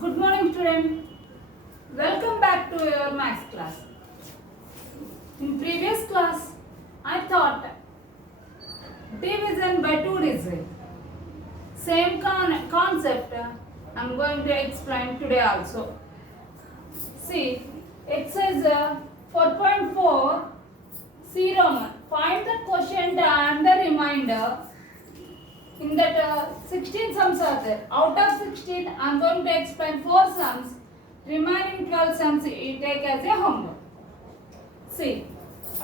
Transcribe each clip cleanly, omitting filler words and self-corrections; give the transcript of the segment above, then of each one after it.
Good morning, student. Welcome back to your maths class. In previous class, I thought division by two digits. Same concept I'm going to explain today also. See, exercise 4.4 C Roman. Find the quotient and the remainder. In that 16 sums are there. Out of 16, I am going to explain 4 sums. Remaining 12 sums you take as a homework. See,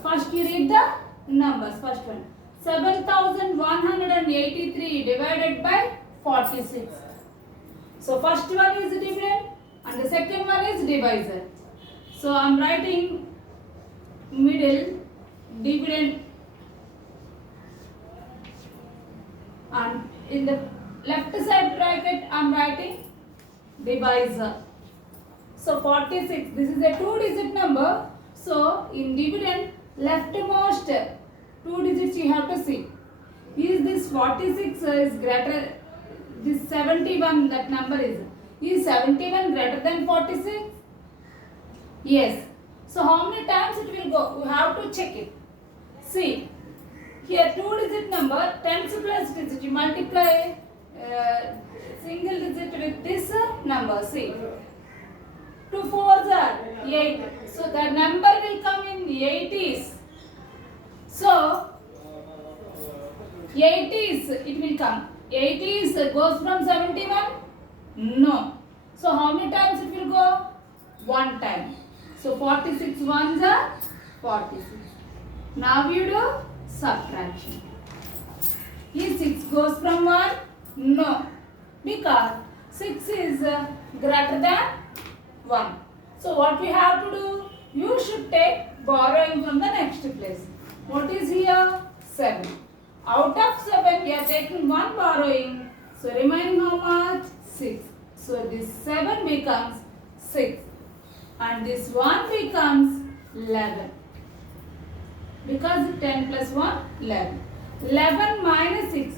first you read the numbers. First one, 7,183 divided by 46. So first one is dividend and the second one is divisor. So I am writing middle dividend. And in the left side bracket, I am writing divisor. So 46, this is a 2-digit number. So in dividend, leftmost 2 digits you have to see. Is this 46 is greater, this 71, that number is 71 greater than 46? Yes. So how many times it will go? You have to check it. See. Here 2-digit number, tens plus digit, you multiply single digit with this number. See, 2 4s are 8. So the number will come in 80s. So 80s it will come. 80s goes from 71? No. So how many times it will go? 1 time. So 46 ones are 46. Now you do subtraction. Is 6 goes from 1? No. Because 6 is greater than 1. So what we have to do? You should take borrowing from the next place. What is here? 7. Out of 7 we are taking 1 borrowing. So remaining how much? 6. So this 7 becomes 6. And this 1 becomes 11. Because 10 plus 1, 11. 11 minus 6,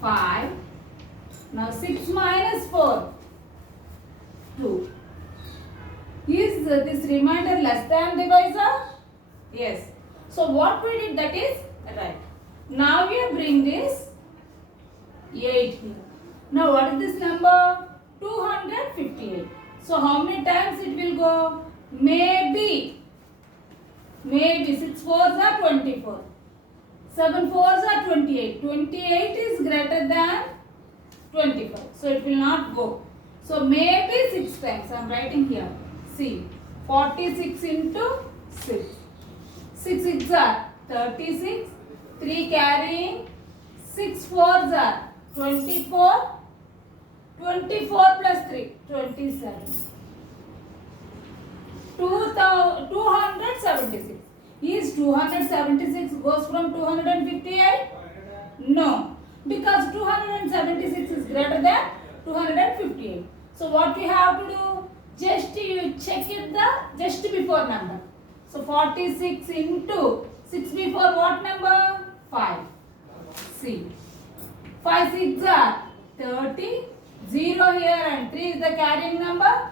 5. Now 6 minus 4, 2. Is this remainder less than divisor? Yes. So what we did, that is right. Now we bring this 8 here. Now what is this number? 258. So how many times it will go? Maybe 6 4s are 24. 7 4s are 28. 28 is greater than 25. So it will not go. So maybe 6 times. I am writing here. See, 46 into 6. 6 6 are 36. 3 carrying. 6 4s are 24. 24 plus 3, 27. 276. Is 276 goes from 258? No. Because 276 is greater than 258. So what we have to do? Just you check it just before number. So 46 into 6 before what number? 5. See. 5 6 are 30. 0 here and 3 is the carrying number.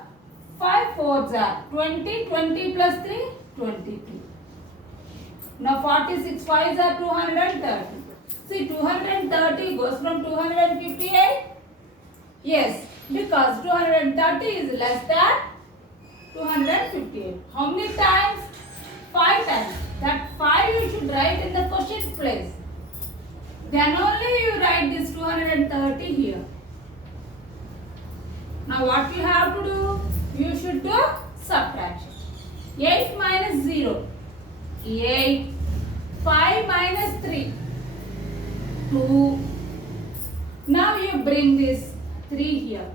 5 4s are 20. 20 plus 3, 23. Now 46 5s are 230. See, 230 goes from 258. Yes, because 230 is less than 258. How many times? 5 times. That 5 you should write in the quotient place. Then only you write this 230 here. Now what you have to do? You should do subtraction. 8 minus 0. 8. 5 minus 3. 2. Now you bring this 3 here.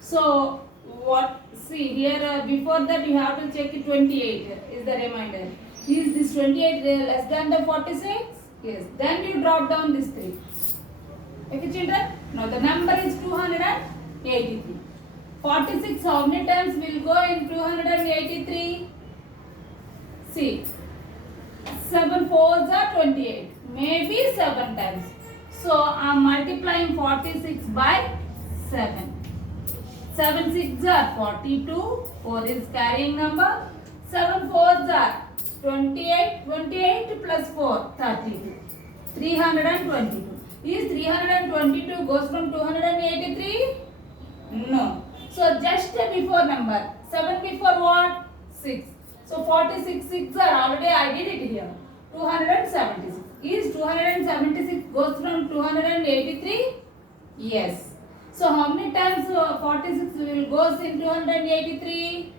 So what? See here before that you have to check 28 is the remainder. Is this 28 less than the 46? Yes. Then you drop down this 3. Okay children? Now the number is 283. 46 how many times will go in 283? See, 7 4s are 28. Maybe 7 times. So I am multiplying 46 by 7. 7 6 are 42. 4 is carrying number. 7 4s are 28. 28 plus 4 32. 322. Is 322 goes from 283? No. So just before number. 7 before what? 6. So 46 6 are already I did it here. 276. Is 276 goes from 283? Yes. So how many times 46 will goes in 283?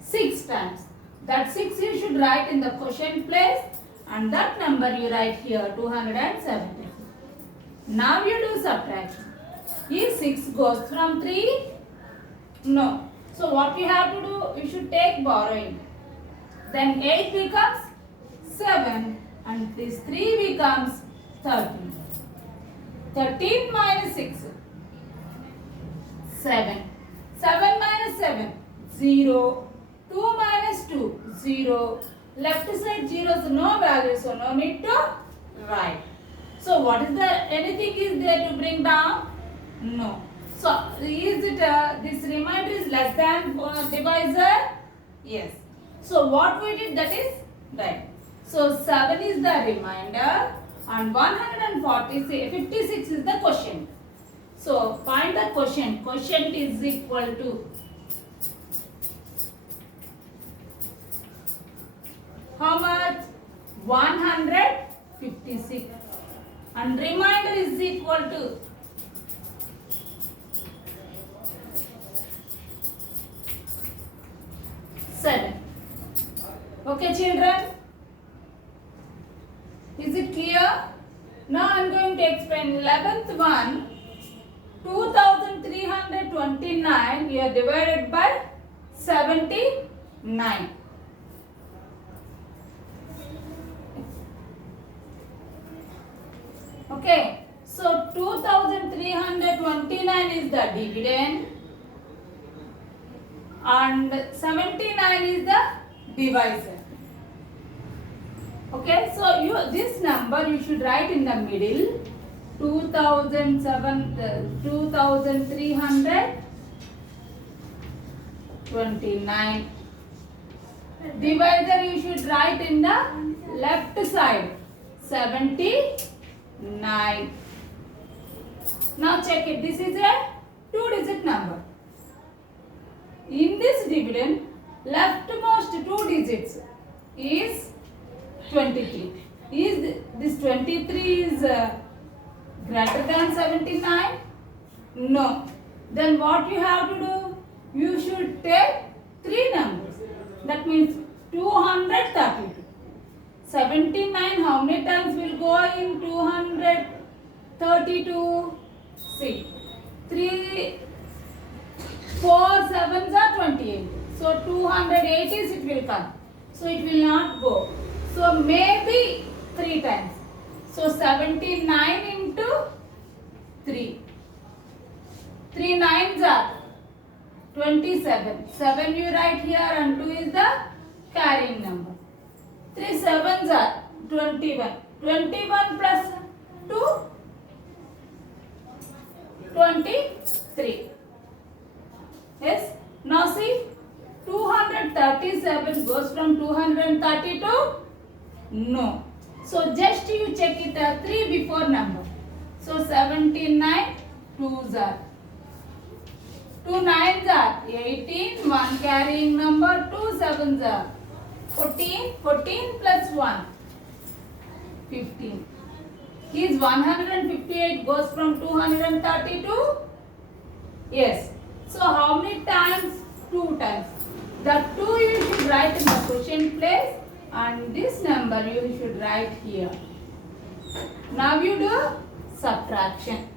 6 times. That 6 you should write in the quotient place and that number you write here 276. Now you do subtraction. Is 6 goes from 3? No. So what you have to do? You should take borrowing. Then 8 becomes 7 and this 3 becomes 13. 13 minus 6. 7. 7 minus 7. 0. 2 minus 2. 0. Left side 0 is no value, so no need to write. So what is there? Anything is there to bring down? No. So is it this remainder is less than divisor? Yes. So what we did, that is right. So 7 is the remainder and 56 is the quotient. So find the quotient. Quotient is equal to how much? 156 and remainder is equal to 7. Okay children? Is it clear? Now I am going to explain 11th one. 2329 we are divided by 79. Okay, so 2329 is the dividend and 79 is the divisor. Okay, so this number you should write in the middle. 2329. Divisor you should write in the left side. 79. Now check it. This is a 2-digit number. In this dividend, leftmost 2 digits is 23. Is this 23 is greater than 79? No. Then what you have to do? You should take 3 numbers. That means 232. 79 how many times will go in 232? See. 3 4 7s are 28. So 280 it will come. So it will not go. So maybe 3 times. So 79 into 3. 3 9s are 27. 7 you write here and 2 is the carrying number. 3 7s are 21. 21 plus 2? 23. Yes. Now see, 237 goes from 232? No. So just you check it 3 before number. So 79 2s are. 2 9s are 18. 1 carrying number. 2 7s are 14. 14 plus 1 15. Is 158 goes from 232? Yes. So how many times? 2 times. The 2 you should write in the quotient place and this number you should write here. Now you do subtraction.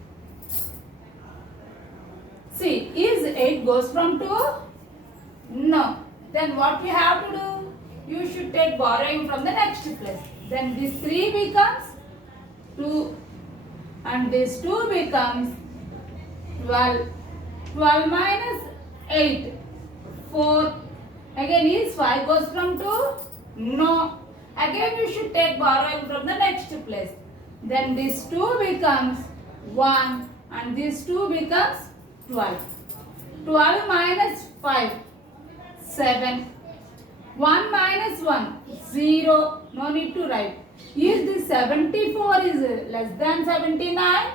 See, is 8 goes from 2? No. Then what you have to do? You should take borrowing from the next place. Then this 3 becomes 2 and this 2 becomes 12. 12 minus 8. 4. Again is 5 goes from 2? No. Again you should take borrowing from the next place. Then this 2 becomes 1 and this 2 becomes 12. 12 minus 5, 7. 1 minus 1, 0. No need to write. Is this 74 is less than 79?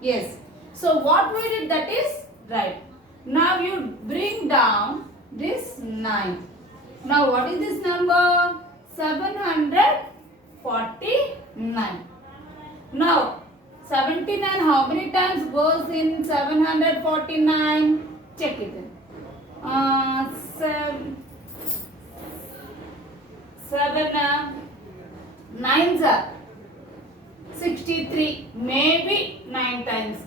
Yes. So what we did, that is right. Now you bring down this 9. Now what is this number? 749. Now 79 how many times goes in 749? Check it. 7 9s are 63. Maybe 9 times.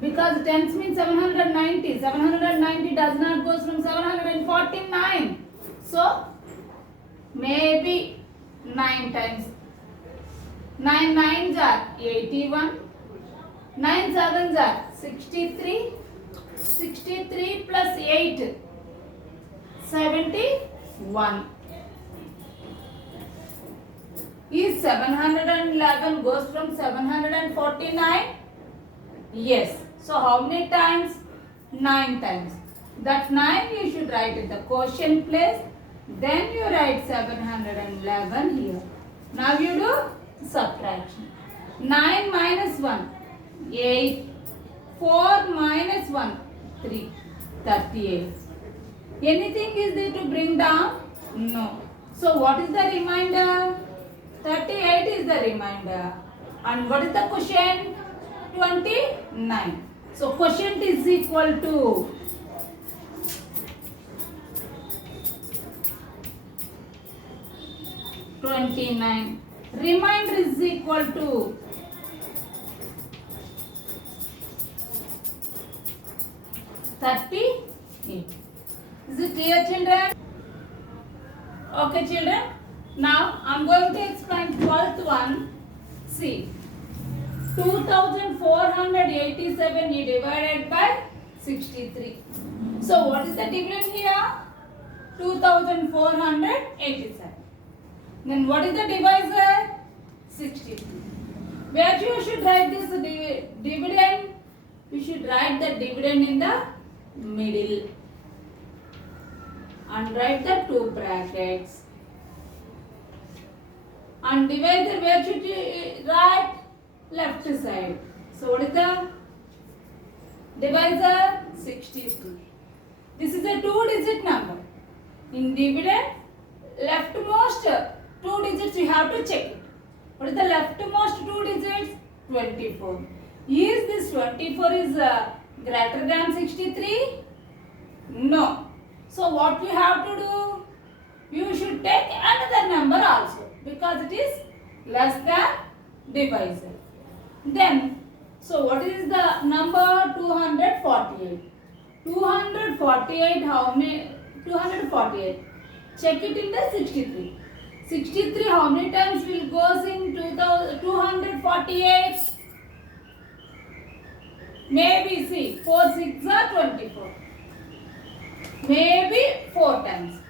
Because tens means 790. 790 does not go from 749. So maybe 9 times. 9 9s are 81. 9 7s are 63. 63 plus 8, 71. Is 711 goes from 749? Yes. So how many times? 9 times. That 9 you should write in the quotient place. Then you write 711 here. Now you do subtraction. 9 minus 1, 8. 4 minus 1, 3. 38. Anything is there to bring down? No. So what is the remainder? 38 is the remainder. And what is the quotient? 29. So quotient is equal to 29. Remainder is equal to 38. Is it clear, children? Okay, children. Now I am going to explain 12th one. See, 2487 is divided by 63. So what is the dividend here? 2487. Then what is the divisor? 63. Where you should write this dividend? You should write the dividend in the middle and write the 2 brackets. And divisor, where should you write? Left side. So what is the divisor? 63. This is a 2-digit number. In dividend, leftmost 2 digits you have to check it. What is the leftmost 2 digits? 24. Is this 24 is greater than 63? No. So what you have to do? You should take another number also, because it is less than divisor. Then, so what is the number? 248. 248 how many? 248. Check it in the 63. 63 how many times will goes in 248? Maybe see 4 6 are 24. Maybe 4 times.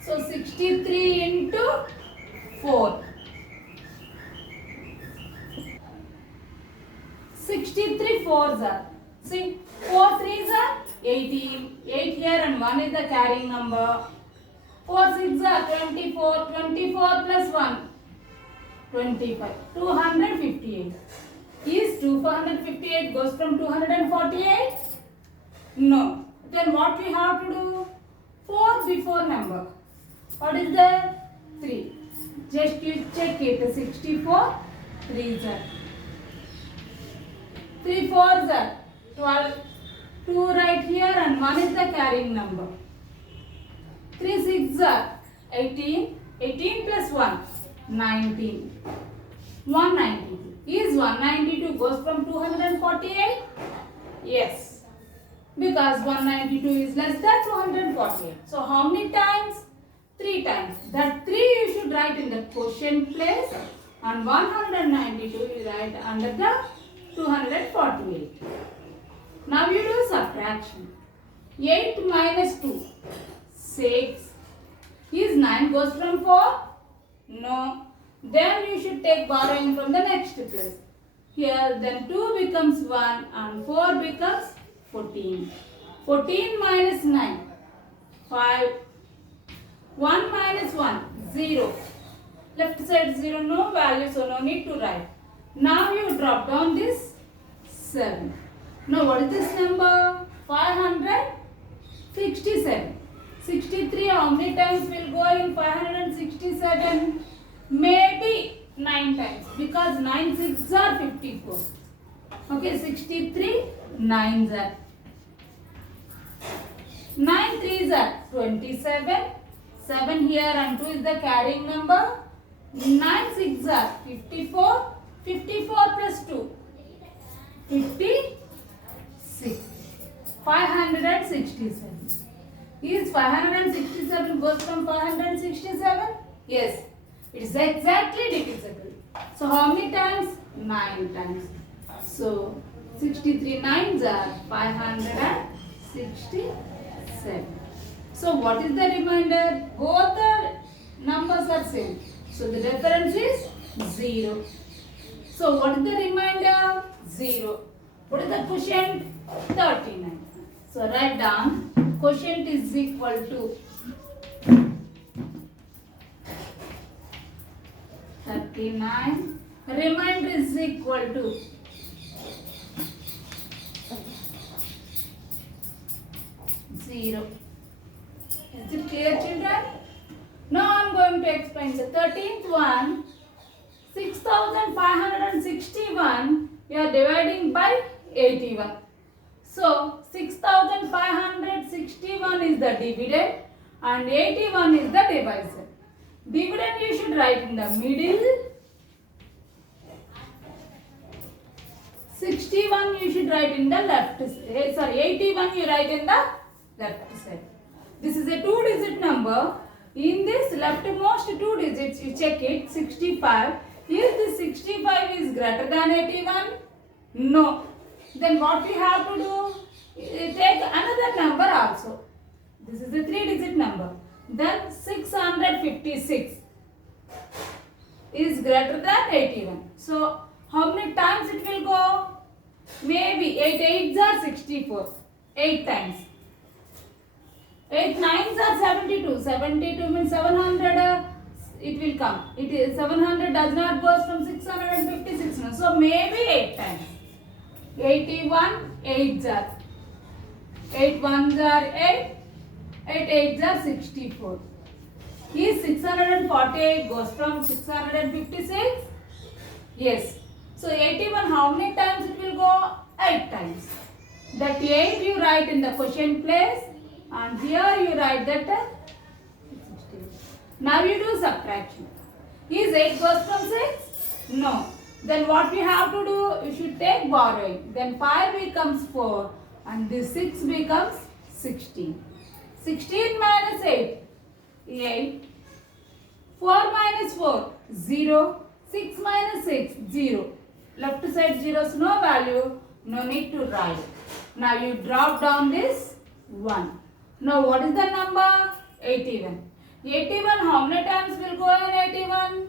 So 63 into 4. 63 4s are. See 4 3s are 18. 8 here and 1 is the carrying number. 4 6 are 24. 24 plus 1. 25. 258. Is 258 goes from 248? No. Then what we have to do? 4 before number. What is the 3? Just you check it. 64 3s are. 3 4s are 12. 2 right here and 1 is the carrying number. 3 6 are 18. 18 plus 1 19. 192. Is 192 goes from 248? Yes. Because 192 is less than 248. So how many times? 3 times. That 3 you should write in the quotient place and 192 you write under the 248. Now you do subtraction. 8 minus 2. 6. Is 9 goes from 4? No. Then you should take borrowing from the next place. Here then 2 becomes 1 and 4 becomes 14. 14 minus 9, 5. 1 minus 1, 0. Left side 0, no value, so no need to write. Now you drop down this 7. Now what is this number? 567. 63, how many times will go in 567? Maybe 9 times, because 9 6s are 54. Okay, 63 9s are 9 3s are 27. 7 here and 2 is the carrying number. 9 6s are 54. 54 plus 2, 56. 567. Is 567 goes from 567? Yes. It is exactly divisible. So how many times? 9 times. So 63 9s are 567. So what is the remainder? Both the numbers are same. So the difference is 0. So what is the remainder? 0. What is the quotient? 39. So write down quotient is equal to 39. Remainder is equal to 0. Is it clear, children? Now I am going to explain the 13th one. 6561 you are dividing by 81. So 6561 is the dividend and 81 is the divisor. Dividend you should write in the middle. 61 you should write in the left side. Sorry, 81 you write in the left side. This is a 2-digit number. In this leftmost 2 digits you check it, 65. Is this 65 is greater than 81? No. Then what we have to do? Take another number also. This is a 3-digit number. Then 656 is greater than 81. So how many times it will go? Maybe 8 8s are 64. 8 times. 8 9s are 72. 72 means 700. It will come. It is 700 does not go from 656. No. So maybe 8 times. 81 8s are 8 1s are 8. 8 8s are 64. Is 648 goes from 656? Yes. So 81 how many times it will go? 8 times. That 8 you write in the quotient place and here you write that. Now you do subtraction. Is 8 goes from 6? No. Then what we have to do? You should take borrowing. Then 5 becomes 4 and this 6 becomes 16. 16 minus 8, 8. 4 minus 4, 0. 6 minus 6, 0. Left side zeros, no value, no need to write. Now you drop down this 1. Now what is the number? 81. 81 how many times will go in 81?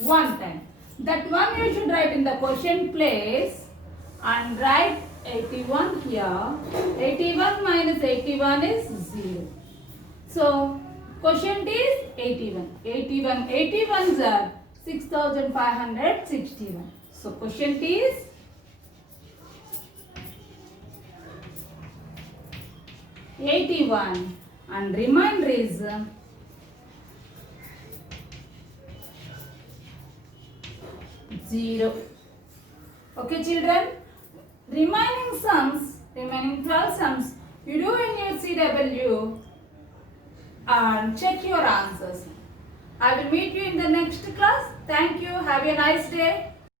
1 time. That 1 you should write in the quotient place and write 81 here. 81 minus 81 is 0. So quotient is 81. 81s are 6561. So quotient is 81 and remainder is 0. Okay children, remaining 12 sums you do in your CW and check your answers. I will meet you in the next class. Thank you. Have a nice day.